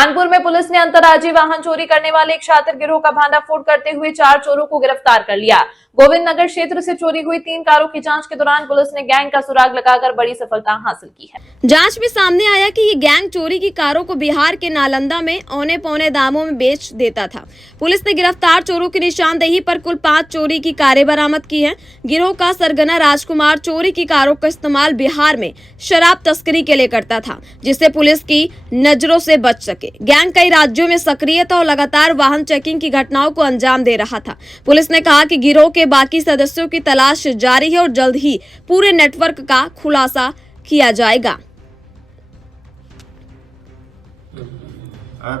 कानपुर में पुलिस ने अंतर्राज्यीय वाहन चोरी करने वाले एक शातिर गिरोह का भांडाफोड़ करते हुए 4 चोरों को गिरफ्तार कर लिया। गोविंद नगर क्षेत्र से चोरी हुई 3 कारों की जांच के दौरान पुलिस ने गैंग का सुराग लगाकर बड़ी सफलता हासिल की है। जांच में सामने आया कि ये गैंग चोरी की कारों को बिहार के नालंदा में औने पौने दामों में बेच देता था। पुलिस ने गिरफ्तार चोरों की निशानदेही पर कुल 5 चोरी की कारें बरामद की हैं। गिरोह का सरगना राजकुमार चोरी की कारों का इस्तेमाल बिहार में शराब तस्करी के लिए करता था, जिससे पुलिस की नजरों से बच सके। गैंग कई राज्यों में सक्रिय था और लगातार वाहन चेकिंग की घटनाओं को अंजाम दे रहा था। पुलिस ने कहा कि गिरोह के बाकी सदस्यों की तलाश जारी है और जल्द ही पूरे नेटवर्क का खुलासा किया जाएगा।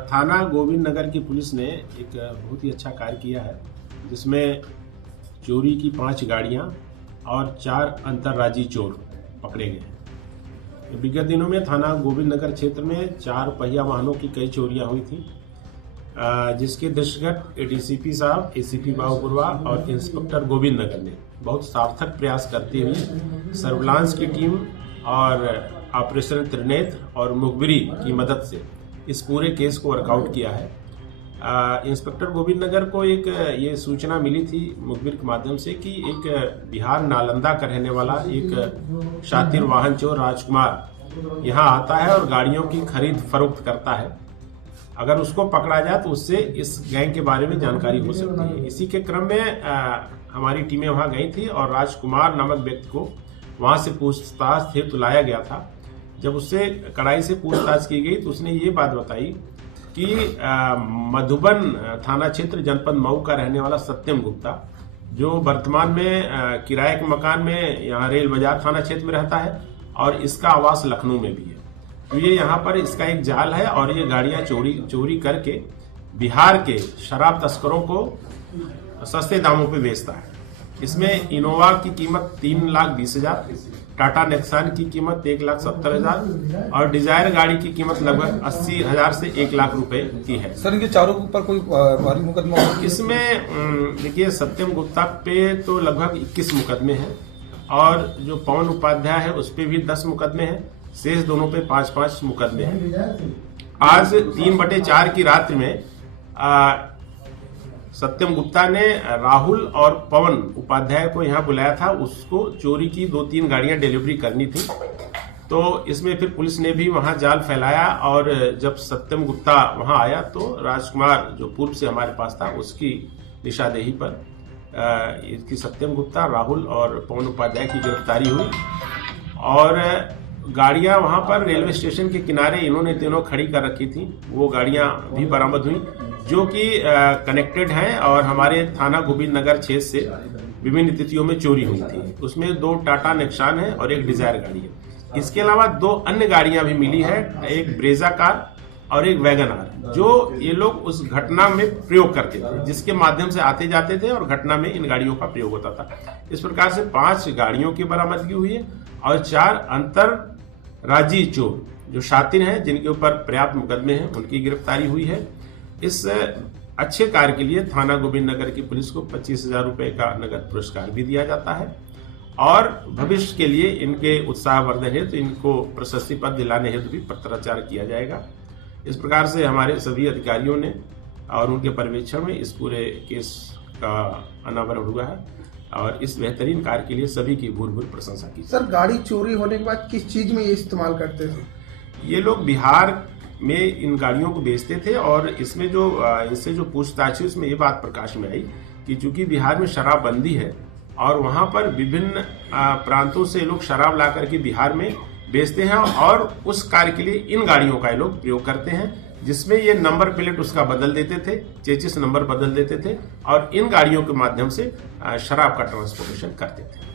थाना गोविंद नगर की पुलिस ने एक बहुत ही अच्छा कार्य किया है, जिसमें चोरी की 5 गाड़ियां और 4 अंतर्राज्यीय चोर पकड़े गए हैं। विगत दिनों में थाना गोविंद नगर क्षेत्र में 4 पहिया वाहनों की कई चोरियां हुई थी, जिसके दृष्टिगत एडीसीपी साहब, एसीपी बाबूपुरवा और इंस्पेक्टर गोविंद नगर ने बहुत सार्थक प्रयास करते हुए सर्विलांस की टीम और ऑपरेशन त्रिनेत्र और मुखबिरी की मदद से इस पूरे केस को वर्कआउट किया है। इंस्पेक्टर गोविंद नगर को एक ये सूचना मिली थी मुखबिर के माध्यम से कि एक बिहार नालंदा का रहने वाला एक शातिर वाहन चोर राजकुमार यहाँ आता है और गाड़ियों की खरीद फरोख्त करता है। अगर उसको पकड़ा जाए तो उससे इस गैंग के बारे में जानकारी हो सकती है। इसी के क्रम में हमारी टीमें वहां गई थी और राजकुमार नामक व्यक्ति को वहां से पूछताछ हेतु लाया गया था। जब उससे कड़ाई से पूछताछ की गई तो उसने ये बात बताई कि मधुबन थाना क्षेत्र जनपद मऊ का रहने वाला सत्यम गुप्ता, जो वर्तमान में किराए के मकान में यहाँ रेल बाजार थाना क्षेत्र में रहता है और इसका आवास लखनऊ में भी है। तो ये यहाँ पर इसका एक जाल है और ये गाड़ियां चोरी करके बिहार के शराब तस्करों को सस्ते दामों पे बेचता है। इसमें इनोवा की कीमत 3,20,000, टाटा नेक्सान की कीमत 1,70,000 और डिजायर गाड़ी की कीमत लगभग 80,000 से 1 लाख रुपए की है। सर, इनके चारों के ऊपर कोई भारी मुकदमा? इसमें देखिए, सत्यम गुप्ता पे तो लगभग 21 मुकदमे हैं और जो पवन उपाध्याय है उस पे भी 10 मुकदमे हैं। शेष दोनों पे 5-5 मुकदमे हैं। आज 3/4 की रात्रि में सत्यम गुप्ता ने राहुल और पवन उपाध्याय को यहाँ बुलाया था। उसको चोरी की 2-3 गाड़ियां डिलीवरी करनी थी। तो इसमें फिर पुलिस ने भी वहां जाल फैलाया और जब सत्यम गुप्ता वहां आया तो राजकुमार, जो पूर्व से हमारे पास था, उसकी निशानदेही पर इसकी सत्यम गुप्ता, राहुल और पवन उपाध्याय की गिरफ्तारी हुई और गाड़ियां वहां पर रेलवे स्टेशन के किनारे इन्होंने तीनों खड़ी कर रखी थी। वो गाड़ियां भी बरामद हुई जो कि कनेक्टेड हैं और हमारे थाना गोविंद नगर क्षेत्र से विभिन्न तिथियों में चोरी हुई थी। उसमें 2 टाटा नेक्सान है और एक डिजायर गाड़ी है। इसके अलावा 2 अन्य गाड़ियां भी मिली है, एक ब्रेजा कार और एक वैगन आर, जो ये लोग उस घटना में प्रयोग करते थे, जिसके माध्यम से आते जाते थे और घटना में इन गाड़ियों का प्रयोग होता था। इस प्रकार से 5 गाड़ियों की बरामदगी हुई है और 4 अंतर्राज्यीय चोर जो शातिर हैं, जिनके ऊपर पर्याप्त मुकदमे हैं, उनकी गिरफ्तारी हुई है। इस अच्छे कार्य के लिए थाना गोविंद नगर की पुलिस को 25,000 रुपए का नगद पुरस्कार भी दिया जाता है और भविष्य के लिए इनके उत्साहवर्धन हेतु इनको प्रशस्ति पत्र दिलाने हेतु भी पत्राचार किया जाएगा। इस प्रकार से हमारे सभी अधिकारियों ने और उनके पर्यवेक्षण में इस पूरे केस का अनावरण हुआ है और इस बेहतरीन कार्य के लिए सभी की भूर प्रशंसा की। सर, गाड़ी चोरी होने के बाद किस चीज में ये इस्तेमाल करते थे? ये लोग बिहार में इन गाड़ियों को बेचते थे और इसमें जो इससे जो पूछताछ है उसमें ये बात प्रकाश में आई कि चूंकि बिहार में शराबबंदी है और वहां पर विभिन्न प्रांतों से लोग शराब ला करके बिहार में बेचते हैं और उस कार्य के लिए इन गाड़ियों का ये लोग प्रयोग करते हैं, जिसमें ये नंबर प्लेट उसका बदल देते थे, चेचिस नंबर बदल देते थे और इन गाड़ियों के माध्यम से शराब का ट्रांसपोर्टेशन करते थे।